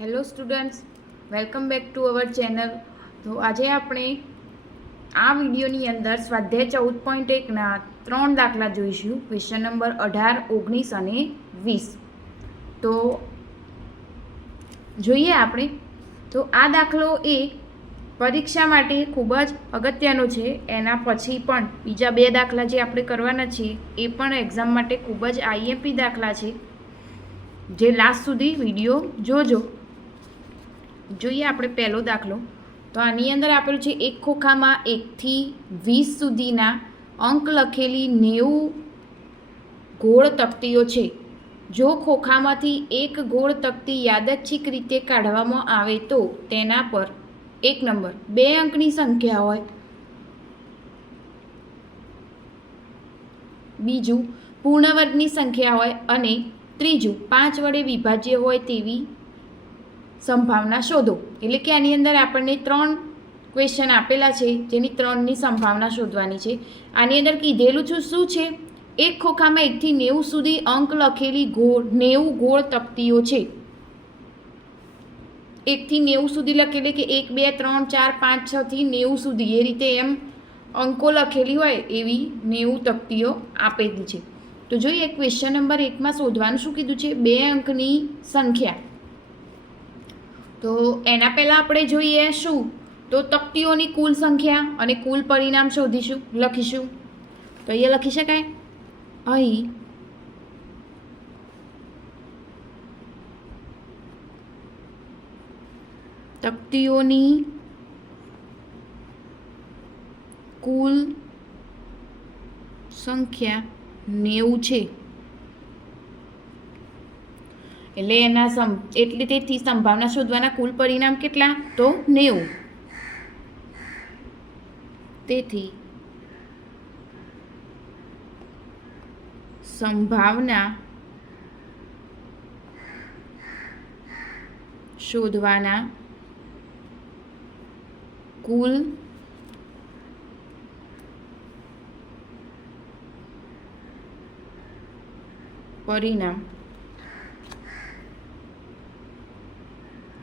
Hello students, welcome back to our channel. તો આજે આપણે આ વિડીયોની અંદર સ્વાધ્યાય ચૌદ પોઈન્ટ એકના ત્રણ દાખલા જોઈશું. ક્વેશ્ચન નંબર અઢાર, ઓગણીસ અને વીસ. તો જોઈએ આપણે. તો આ દાખલો એ પરીક્ષા માટે ખૂબ જ અગત્યનો છે. એના પછી પણ બીજા બે દાખલા જે આપણે કરવાના છીએ, એ પણ એક્ઝામ માટે ખૂબ જ આઈએમપી દાખલા છે. જે લાસ્ટ સુધી વીડિયો જોજો. જોઈએ આપણે પહેલો દાખલો. તો આની અંદર આપેલું છે એક ખોખામાં એકથી વીસ સુધીના અંક લખેલી નેવું ગોળ તકતીઓ છે. જો ખોખામાંથી એક ગોળ તકતી યાદચ્છિક રીતે કાઢવામાં આવે તો તેના પર એક નંબર. બે અંકની સંખ્યા હોય. બીજું પૂર્ણ વર્ગની સંખ્યા હોય અને ત્રીજું, પાંચ વડે વિભાજ્ય હોય તેવી સંભાવના શોધો. એટલે કે આની અંદર આપણને ત્રણ ક્વેશ્ચન આપેલા છે, જેની ત્રણની સંભાવના શોધવાની છે. આની અંદર કીધેલું છું શું છે? એક ખોખામાં એકથી નેવું સુધી અંક લખેલી ગોળ, નેવું ગોળ તકતીઓ છે. એકથી નેવું સુધી લખેલી કે એક, બે, ત્રણ, ચાર, પાંચ છથી નેવું સુધી એ રીતે એમ અંકો લખેલી હોય એવી નેવું તકતીઓ આપેલી છે. તો જોઈએ ક્વેશ્ચન નંબર એકમાં શોધવાનું શું કીધું છે? બે અંકની સંખ્યા. તો એના પહેલાં આપણે જોઈએ શું? તો તકતીઓની કુલ સંખ્યા અને કુલ પરિણામ શોધીશું, લખીશું. તો અહીંયા લખી શકાય? અહીં. તકતીઓની કુલ સંખ્યા નેવું છે. એટલે એના સમ, એટલે તેથી સંભાવના શોધવાના કુલ પરિણામ કેટલા? તો નેવું. તેથી સંભાવના શોધવાના કુલ પરિણામ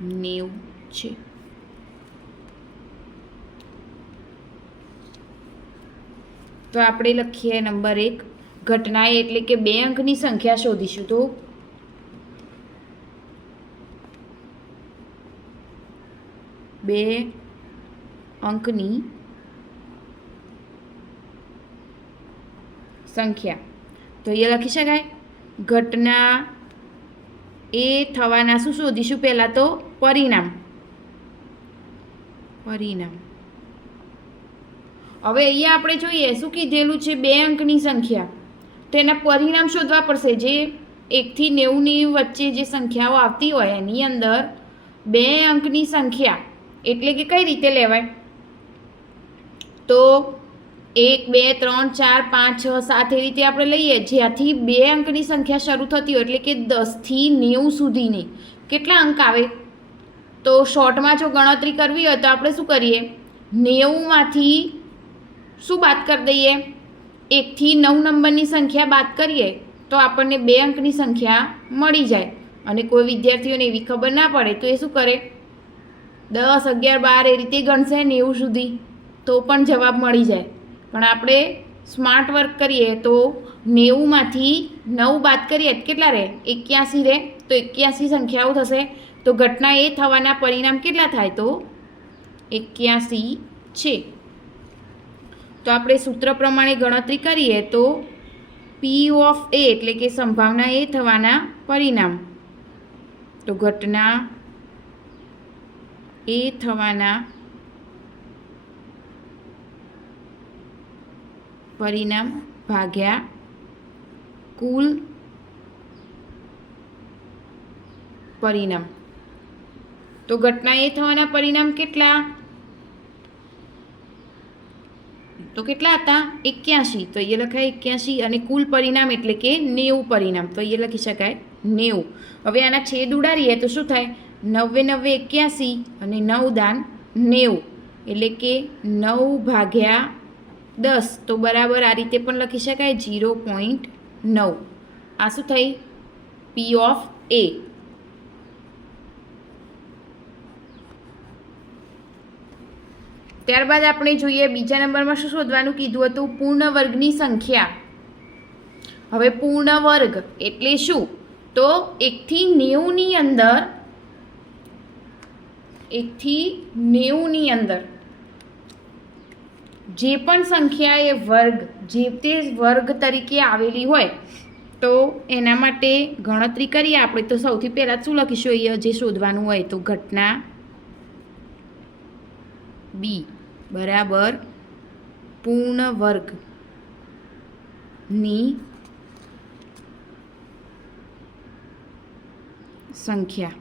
નેવું છે. તો આપણે લખીએ નંબર એક. ઘટના એટલે કે બે અંકની સંખ્યા શોધીશું તો. બે અંકની સંખ્યા. તો એ લખી શકાય. ઘટના એ થવાના શું શોધીશું પહેલાં તો? પરિણામ. પરિણામ. હવે અહીંયા આપણે જોઈએ શું કીધેલું છે બે અંકની સંખ્યા. તો એના પરિણામ શોધવા પડશે. જે એકથી નેવુંની વચ્ચે જે સંખ્યાઓ આવતી હોય એની અંદર બે અંકની સંખ્યા. એટલે કે કઈ રીતે લેવાય? તો એક, બે, ત્રણ, ચાર, પાંચ, છ, સાત એ રીતે આપણે લઈએ. જ્યાંથી બે અંકની સંખ્યા શરૂ થતી હોય, એટલે કે દસથી નેવું સુધીની. કેટલા અંક આવે? તો શોર્ટમાં જો ગણતરી કરવી હોય તો આપણે શું કરીએ? નેવુંમાંથી શું બાદ કરી દઈએ? એકથી નવ નંબરની સંખ્યા બાદ કરીએ તો આપણને બે અંકની સંખ્યા મળી જાય. અને કોઈ વિદ્યાર્થીઓને એવી ખબર ના પડે તો એ શું કરે? દસ અગિયાર બાર એ રીતે ગણશે નેવું સુધી. તો પણ જવાબ મળી જાય. પણ આપણે સ્માર્ટ વર્ક કરીએ તો નેવુંમાંથી નવ બાદ કરીએ કેટલા રહે? એક્યાસી રહે. તો એક્યાસી સંખ્યાઓ થશે. તો ઘટના એ થવાના પરિણામ કેટલા થાય તો? એક્યાસી છે. તો આપણે સૂત્ર પ્રમાણે ગણતરી કરીએ તો પી ઓફ એ એટલે કે સંભાવના એ થવાના પરિણામ. તો ઘટના એ થવાના પરિણામ ભાગ્યા કુલ પરિણામ. તો ઘટના એ થવાના પરિણામ કેટલા? તો કેટલા હતા? એક્યાસી. તો એ લખાય એક્યાસી અને કુલ પરિણામ એટલે કે નેવું પરિણામ. તો એ લખી શકાય નેવું. હવે આના છેદ ઉડાડીએ તો શું થાય? નવ્વે નવ્વે એક્યાસી અને નવ દાન નેવું. એટલે કે નવ ભાગ્યા દસ. તો બરાબર આ રીતે પણ લખી શકાય જીરો પોઈન્ટ નવ. આ શું થઈ? પી ઓફ એ ત્યારબાદ આપણે જોઈએ, બીજા નંબરમાં શું શોધવાનું કીધું હતું? પૂર્ણ વર્ગની સંખ્યા. હવે પૂર્ણ વર્ગ એટલે શું? તો એકથી નેવુંની અંદર, એકથી નેવુંની અંદર જે પણ સંખ્યા એ વર્ગ, જે તે વર્ગ તરીકે આવેલી હોય, તો એના માટે ગણતરી કરીએ. આપણે તો સૌથી પહેલાં શું લખીશું? અહીંયા જે શોધવાનું હોય તો ઘટના બી. બરાબર? પૂર્ણ વર્ગની સંખ્યા.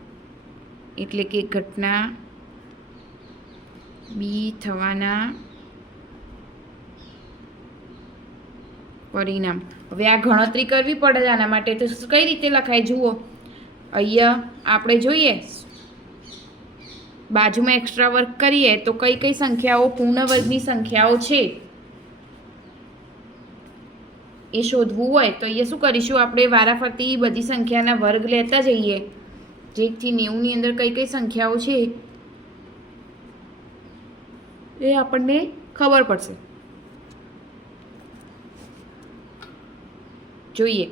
એટલે કે ઘટના બી થવાના પરિણામ. હવે આ ગણતરી કરવી પડે આના માટે તો કઈ રીતે લખાય જુઓ. અહીંયા આપણે જોઈએ બાજુમાં એક્સ્ટ્રા વર્ક કરીએ તો કઈ કઈ સંખ્યાઓ પૂર્ણ વર્ગની સંખ્યાઓ છે? એ શોધવું હોય તો અહીંયા શું કરીશું? આપણે વારાફરતી બધી સંખ્યાના વર્ગ લેતા જઈએ. જેથી નેવુંની અંદર કઈ કઈ સંખ્યાઓ છે? એ આપણને ખબર પડશે. જોઈએ.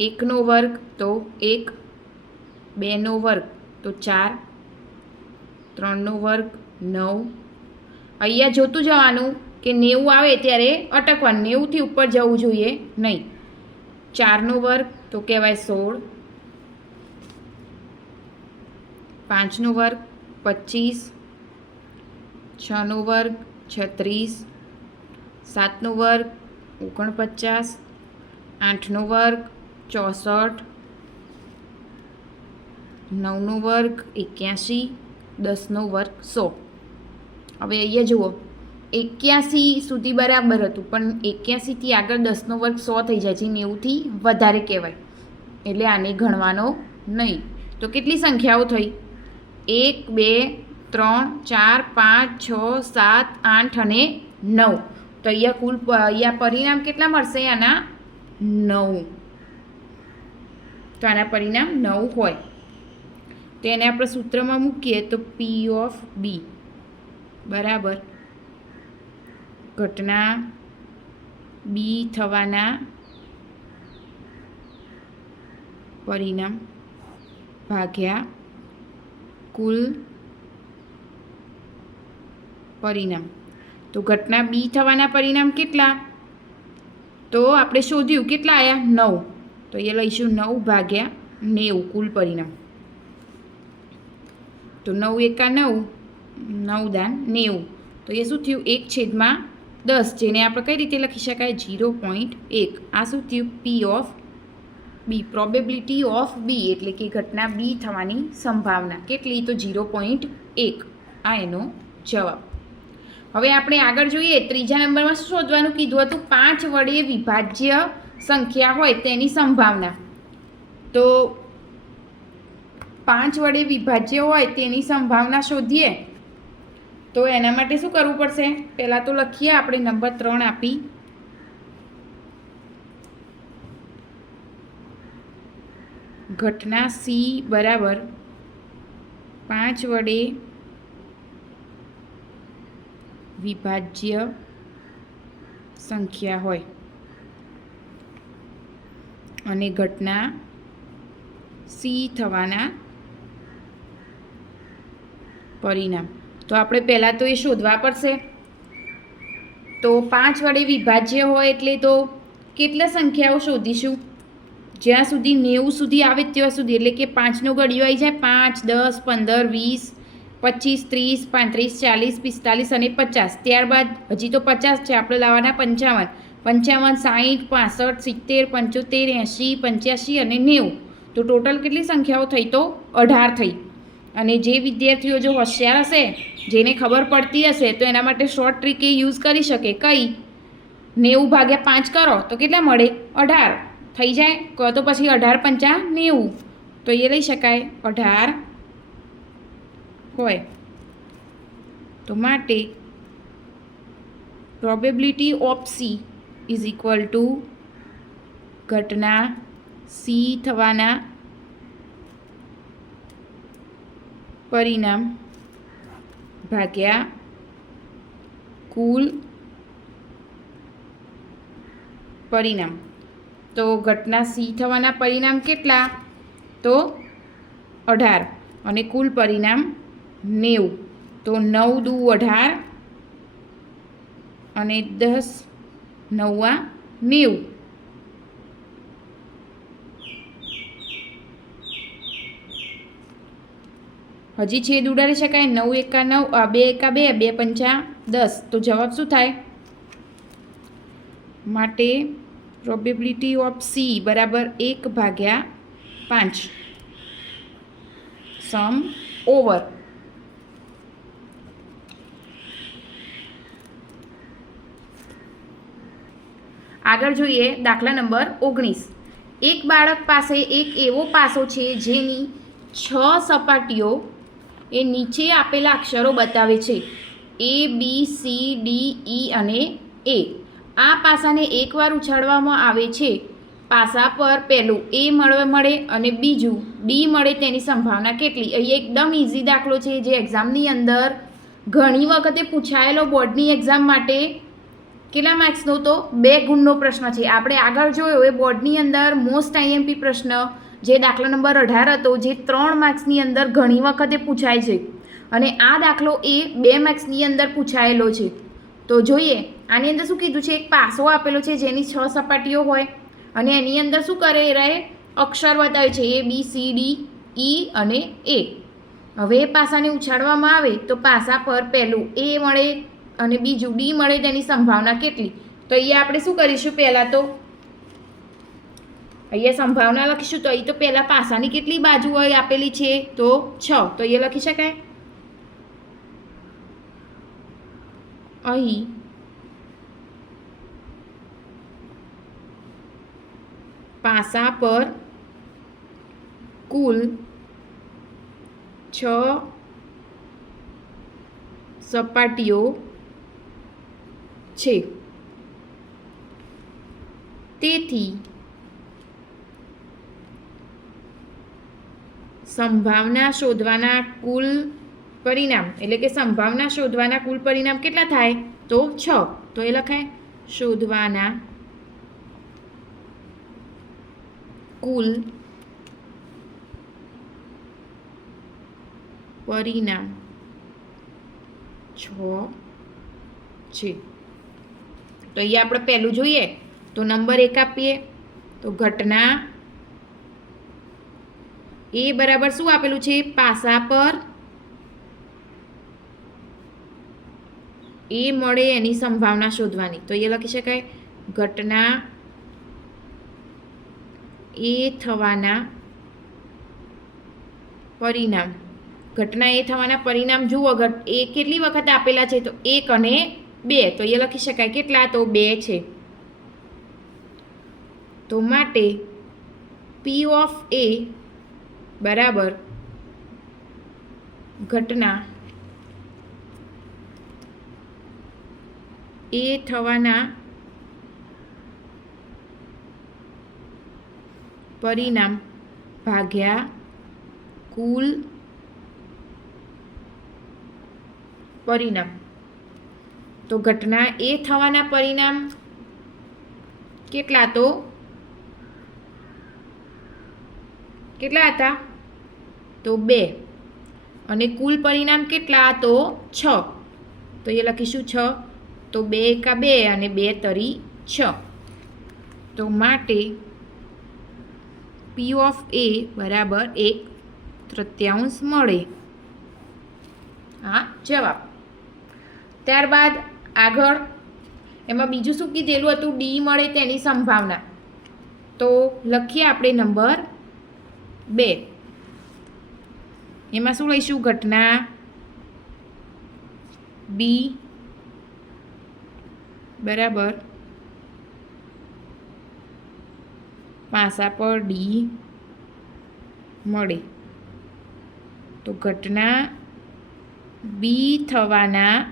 એકનો વર્ગ તો એક, બેનો વર્ગ તો ચાર ત્રણનો વર્ગ નવ. અહીંયા જોતું જવાનું કે નેવું આવે ત્યારે અટકવાનું નેવુંથી ઉપર જવું જોઈએ નહીં. ચારનો વર્ગ તો કહેવાય સોળ. પાંચનો વર્ગ પચીસ. છનો વર્ગ છત્રીસ. સાતનો વર્ગ ઓગણપચાસ. આઠનો વર્ગ ચોસઠ. નવનો વર્ગ એક્યાસી. દસનો વર્ગ સો. હવે અહીંયા જુઓ. એક્યાસી સુધી બરાબર હતું, પણ એક્યાસીથી આગળ દસનો વર્ગ સો થઈ જાય છે. નેવુંથી વધારે કહેવાય. એટલે આને ગણવાનો નહીં. તો કેટલી સંખ્યાઓ થઈ? એક, બે, ત્રણ, ચાર, પાંચ, છ, સાત, આઠ અને નવ. તો અહીંયા કુલ અહીંયા પરિણામ કેટલા મળશે? આના નવ. તો આના પરિણામ નવ હોય. તો એને આપણે સૂત્રમાં મૂકીએ તો પી ઓફ બી બરાબર. ઘટના બી થવાના પરિણામ ભાગ્યા કુલ પરિણામ. તો ઘટના બી થવાના પરિણામ કેટલા? તો આપણે શોધ્યું કેટલા આવ્યા નવ. તો એ લઈશું નવ ભાગ્યા નેવું કુલ પરિણામ. તો નવ એકા નવ નવ દાન નેવું. તો એ શું થયું? એક છેદમાં દસ, જેને આપણે કઈ રીતે લખી શકાય? ઝીરો પોઈન્ટ એક. આ શું થયું? P of B probability of B એટલે કે ઘટના બી થવાની સંભાવના. કેટલી? તો જીરો પોઈન્ટ એક. આ એનો જવાબ. હવે આપણે આગળ જોઈએ. ત્રીજા નંબરમાં શું શોધવાનું કીધું હતું? પાંચ વડે વિભાજ્ય સંખ્યા હોય તેની સંભાવના. તો પાંચ વડે વિભાજ્ય હોય તેની સંભાવના શોધીએ. તો એના માટે શું કરવું પડશે? પહેલાં તો લખીએ, આપણે નંબર ત્રણ આપી. ઘટના સી બરાબર પાંચ વડે વિભાજ્ય સંખ્યા હોય. અને ઘટના સી થવાના પરિણામ તો આપણે પહેલાં તો એ શોધવા પડશે. તો પાંચ વડે વિભાજ્ય હોય એટલે તો કેટલા સંખ્યાઓ શોધીશું? જ્યાં સુધી નેવું સુધી આવે ત્યાં સુધી, એટલે કે પાંચનો ગળ્યો આવી જાય પાંચ, દસ, પંદર, વીસ, પચીસ, ત્રીસ, પાંત્રીસ, ચાલીસ, પિસ્તાલીસ અને પચાસ. ત્યારબાદ હજી તો પચાસ છે, આપણે લાવવાના પંચાવન. પંચાવન, સાહીઠ, પાસઠ, સિત્તેર, પંચોતેર, એંશી, પંચ્યાસી અને નેવું. તો ટોટલ કેટલી સંખ્યાઓ થઈ? તો અઢાર થઈ. અને જે વિદ્યાર્થીઓ જો હોશિયાર હશે, જેને ખબર પડતી હશે, તો એના માટે શોર્ટ ટ્રીક એ યુઝ કરી શકે. કઈ? નેવું ભાગ્યા પાંચ કરો, તો કેટલા મળે? અઢાર. થઈ જાય? કહો તો પછી અઢાર પંચા નેવું. તો એ લઈ શકાય. અઢાર. હોય તો માટે probability of C is equal to ઘટના સી થવાના પરિણામ ભાગ્યા કુલ પરિણામ. તો ઘટના સી થવાના પરિણામ કેટલા? તો અઢાર અને કુલ પરિણામ નેવું. તો નવ દુ અઢાર અને દસ નવા નેવું. હજી છેદ ઉડાડી શકાય. નવ એકા નવ બે એકા બે બે પંચા દસ. તો જવાબ શું થાય? માટે પ્રોબેબિલિટી ઓફ સી બરાબર એક ભાગ્યા પાંચ. સમ ઓવર આગળ જોઈએ દાખલા નંબર ઓગણીસ. એક બાળક પાસે એક એવો પાસો છે જેની છ સપાટીઓ એ નીચે આપેલા અક્ષરો બતાવે છે. એ બી સી ડી ઈ અને એ આ પાસાને એકવાર ઉછાળવામાં આવે છે. પાસા પર પહેલું એ મળે મળે અને બીજું ડી મળે તેની સંભાવના કેટલી? અહીં એકદમ ઇઝી દાખલો છે જે એક્ઝામની અંદર ઘણી વખતે પૂછાયેલો બોર્ડની એક્ઝામ માટે કેટલા માર્ક્સનો તો બે ગુણનો પ્રશ્ન છે. આપણે આગળ જોયો એ બોર્ડની અંદર મોસ્ટ આઈએમપી પ્રશ્ન જે દાખલો નંબર અઢાર હતો, જે ત્રણ માર્ક્સની અંદર ઘણી વખતે પૂછાય છે. અને આ દાખલો એ બે માર્ક્સની અંદર પૂછાયેલો છે. તો જોઈએ, આની અંદર શું કીધું છે? એક પાસો આપેલો છે જેની છ સપાટીઓ હોય. અને એની અંદર શું કરે એ અક્ષર બતાવે છે એ, બી, સી, ડી, ઈ અને એ. હવે એ પાસાને ઉછાળવામાં આવે તો પાસા પર પહેલું એ મળે અને બીજું ડી મળે તેની સંભાવના કેટલી? તો અહીંયા આપણે શું કરીશું? પહેલાં તો અહીંયા સંભાવના લખીશું તો અહીં તો પહેલાં પાસાની કેટલી બાજુ હોય આપેલી છે? તો છ. તો અહીંયા લખી શકાય? અહીં. પાસા પર કુલ છ સપાટીઓ છે. તેથી સંભાવના શોધવાના કુલ પરિણામ, એટલે કે સંભાવના શોધવાના કુલ પરિણામ કેટલા થાય? તો છ. તો એ લખાય, શોધવાના કુલ પરિણામ છ છે. તો અહીંયા આપણે પહેલું જોઈએ, તો નંબર એક આપીએ, તો ઘટના એ બરાબર શું આપેલું છે? પાસા પર એ મળે એની સંભાવના શોધવાની. તો એ લખી શકાય. ઘટના એ થવાના પરિણામ. ઘટના એ થવાના પરિણામ જુઓ. ઘટ એ કેટલી વખત આપેલા છે? તો એક અને બે. તો એ લખી શકાય. કેટલા? તો બે છે. તો માટે પી ઓફ એ બરાબર. ઘટના. એ થવાના પરિણામ ભાગ્યા કુલ પરિણામ. તો ઘટના એ થવાના પરિણામ કેટલા તો? કેટલા હતા? તો બે. અને કુલ પરિણામ કેટલા? તો છ. તો એ લખીશું છ. તો બે એકા બે અને બે તરી છ. તો માટે પી ઓફ એ બરાબર એક તૃત્યાંશ મળે. હા, જવાબ. ત્યારબાદ આગળ એમાં બીજું શું કીધેલું હતું? ડી મળે તેની સંભાવના. તો લખીએ આપણે નંબર બે. એમાં શું લઈશું? ઘટના બી બરાબર. પાસા પર ડી મળે. તો ઘટના બી થવાના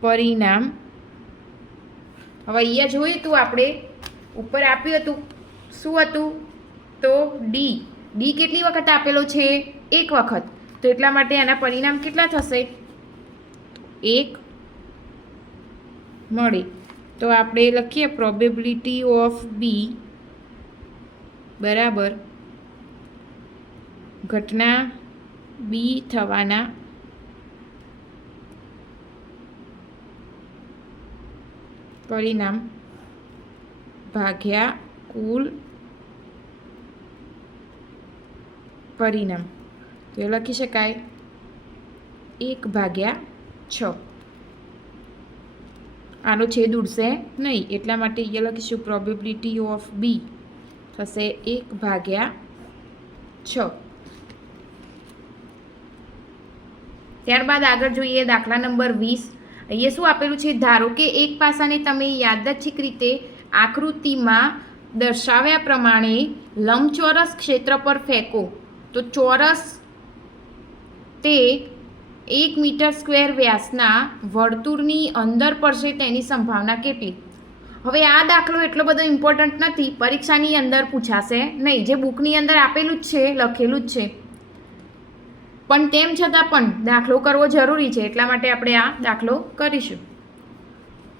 પરિણામ હવે અહીંયા જોયું હતું આપણે. ઉપર આપ્યું હતું. શું હતું? તો ડી ડી કેટલી વખત આપેલો છે? એક વખત. તો એટલા માટે એના પરિણામ કેટલા થશે? એક મળે. તો આપણે લખીએ પ્રોબેબિલિટી ઓફ બી બરાબર ઘટના બી થવાના પરિણામ ભાગ્યા કુલ પરિણામ તો એ લખી શકાય. એક ભાગ્યા છ. આનો છેદ ઉડશે નહીં. એટલા માટે એ લખીશું પ્રોબેબિલિટી ઓફ બી થશે એક ભાગ્યા છ. ત્યારબાદ આગળ જોઈએ દાખલા નંબર વીસ. અહીંયા શું આપેલું છે? ધારો કે એક પાસાને તમે યાદચ્છિક રીતે આકૃતિમાં દર્શાવ્યા પ્રમાણે લંબચોરસ ક્ષેત્ર પર ફેંકો. તો ચોરસ તે એક મીટર સ્ક્વેર વ્યાસના વર્તુળની અંદર પડશે તેની સંભાવના કેટલી? હવે આ દાખલો એટલો બધો ઇમ્પોર્ટન્ટ નથી, પરીક્ષાની અંદર પૂછાશે નહીં, જે બુકની અંદર આપેલું જ છે, લખેલું જ છે. પણ તેમ છતાં પણ દાખલો કરવો જરૂરી છે, એટલા માટે આપણે આ દાખલો કરીશું.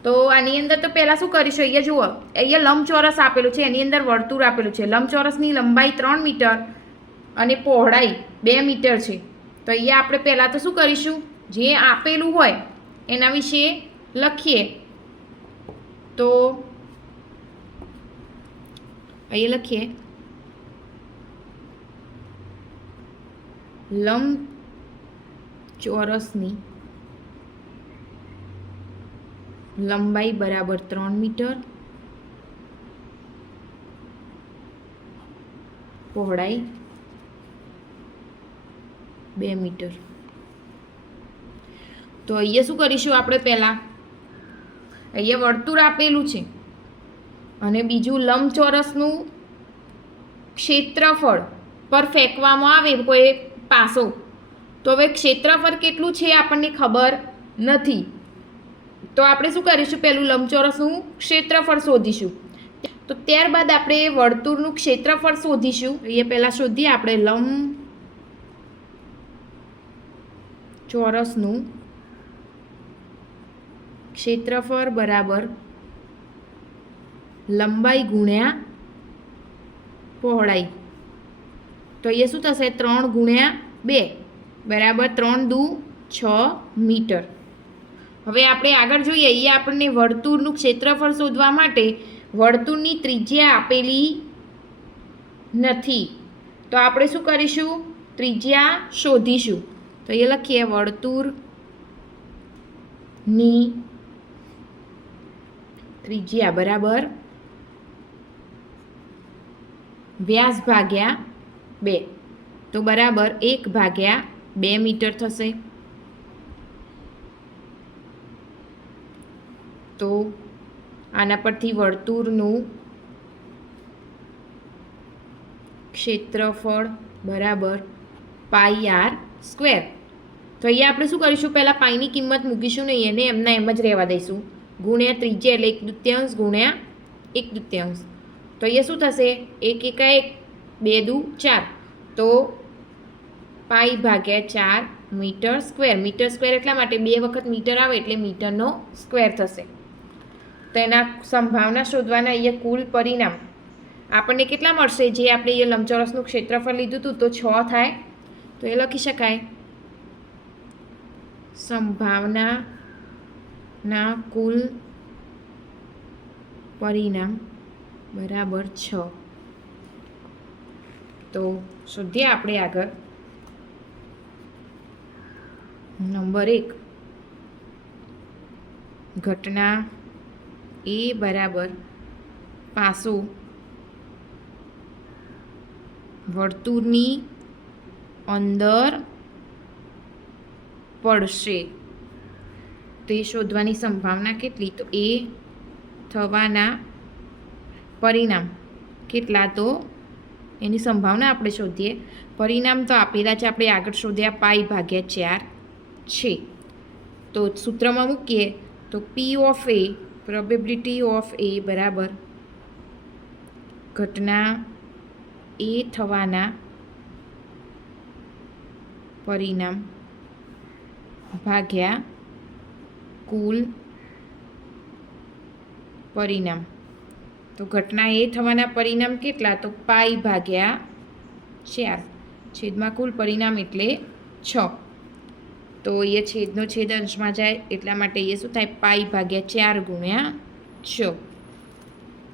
તો આની અંદર તો પહેલાં શું કરીશું? અહીંયા જુઓ, અહીંયા લંબચોરસ આપેલું છે, એની અંદર વર્તુળ આપેલું છે. લંબચોરસની લંબાઈ ત્રણ મીટર અને પહોળાઈ બે મીટર છે. તો અહીંયા આપણે પહેલાં તો શું કરીશું? જે આપેલું હોય એના વિશે લખીએ. તો અહીં લખીએ. લંબ ચોરસની લંબાઈ બરાબર ત્રણ મીટર. પહોળાઈ બે મીટર. તો અહીંયા શું કરીશું આપણે પહેલાં? અહીંયા વર્તુળ આપેલું છે. અને બીજું લંબચોરસનું ક્ષેત્રફળ પર ફેંકવામાં આવે કોઈ પાસો. તો હવે ક્ષેત્રફળ કેટલું છે આપણને ખબર નથી. તો આપણે શું કરીશું? પહેલું લંબચોરસનું ક્ષેત્રફળ શોધીશું. તો ત્યારબાદ આપણે વર્તુળનું ક્ષેત્રફળ શોધીશું. એ પહેલાં શોધીએ આપણે લંબ ચોરસનું ક્ષેત્રફળ બરાબર લંબાઈ ગુણ્યા પહોળાઈ. તો અહીંયા શું થશે? ત્રણ ગુણ્યા બે, બરાબર ત્રણ દુ છ મીટર. હવે આપણે આગળ જોઈએ. અહીંયા આપણને વર્તુળનું ક્ષેત્રફળ શોધવા માટે વર્તુળની ત્રિજ્યા આપેલી નથી. તો આપણે શું કરીશું? ત્રિજ્યા શોધીશું. તો એ લખીએ વર્તુળની ત્રિજ્યા બરાબર. વ્યાસ ભાગ્યા બે. તો બરાબર એક ભાગ્યા બે મીટર થશે. તો આના પરથી વર્તુળનું ક્ષેત્રફળ બરાબર પાઈ આર સ્ક્વેર. તો અહીંયા આપણે શું કરીશું? પહેલાં પાઈની કિંમત મૂકીશું નહીં એને એમના એમ જ રહેવા દઈશું. ગુણ્યા ત્રીજે એટલે એક દૃત્યાંશ ગુણ્યા એક દૃત્યાંશ. તો અહીંયા શું થશે? એક એકા એક બે દુ ચાર. તો પાઈ ભાગ્યા ચાર મીટર સ્ક્વેર. મીટર સ્ક્વેર એટલા માટે બે વખત મીટર આવે એટલે મીટરનો સ્ક્વેર થશે. તો એના સંભાવના શોધવાના અહીંયા કુલ પરિણામ. આપણને કેટલા મળશે? જે આપણે અહીંયા લંબચોરસનું ક્ષેત્રફળ લીધું હતું તો છ થાય. તો એ લખી શકાય. સંભાવનાના કુલ પરિણામ બરાબર છ. તો શોધીએ આપણે આગળ. નંબર એક. ઘટના એ બરાબર પાસો વર્તુળની અંદર પડશે. તે શોધવાની સંભાવના કેટલી? તો એ થવાના પરિણામ. કેટલા? તો એની સંભાવના આપણે શોધીએ. પરિણામ તો આપેલા છે, આપણે આગળ શોધ્યા પાઈ ભાગ્યા ચાર છે. તો સૂત્રમાં મૂકીએ, તો P of A probability of A બરાબર ઘટના એ થવાના પરિણામ. ભાગ્યા કુલ, પરિણામ. તો ઘટના એ થવાના પરિણામ કેટલા? તો પાઈ ભાગ્યા ચાર. છેદમાં કુલ પરિણામ એટલે છ. તો એ છેદનો છેદ અંશમાં જાય એટલા માટે એ શું થાય? પાઈ ભાગ્યા ચાર ગુણ્યા છ.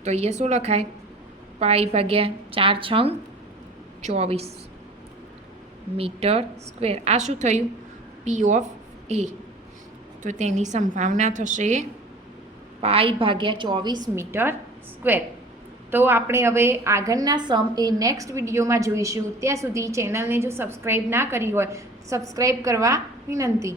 તો એ શું લખાય? પાઈ ભાગ્યા ચાર છંગ ચોવીસ. Metre square. આ શું થયું? P of A. તો તેની સંભાવના થશે પાઈ ભાગ્યા ચોવીસ મીટર સ્ક્વેર. તો આપણે હવે આગળના સમ એ નેક્સ્ટ વિડીયોમાં જોઈશું. ત્યાં સુધી ચેનલને જો સબસ્ક્રાઈબ ના કરી હોય સબસ્ક્રાઈબ કરવા વિનંતી.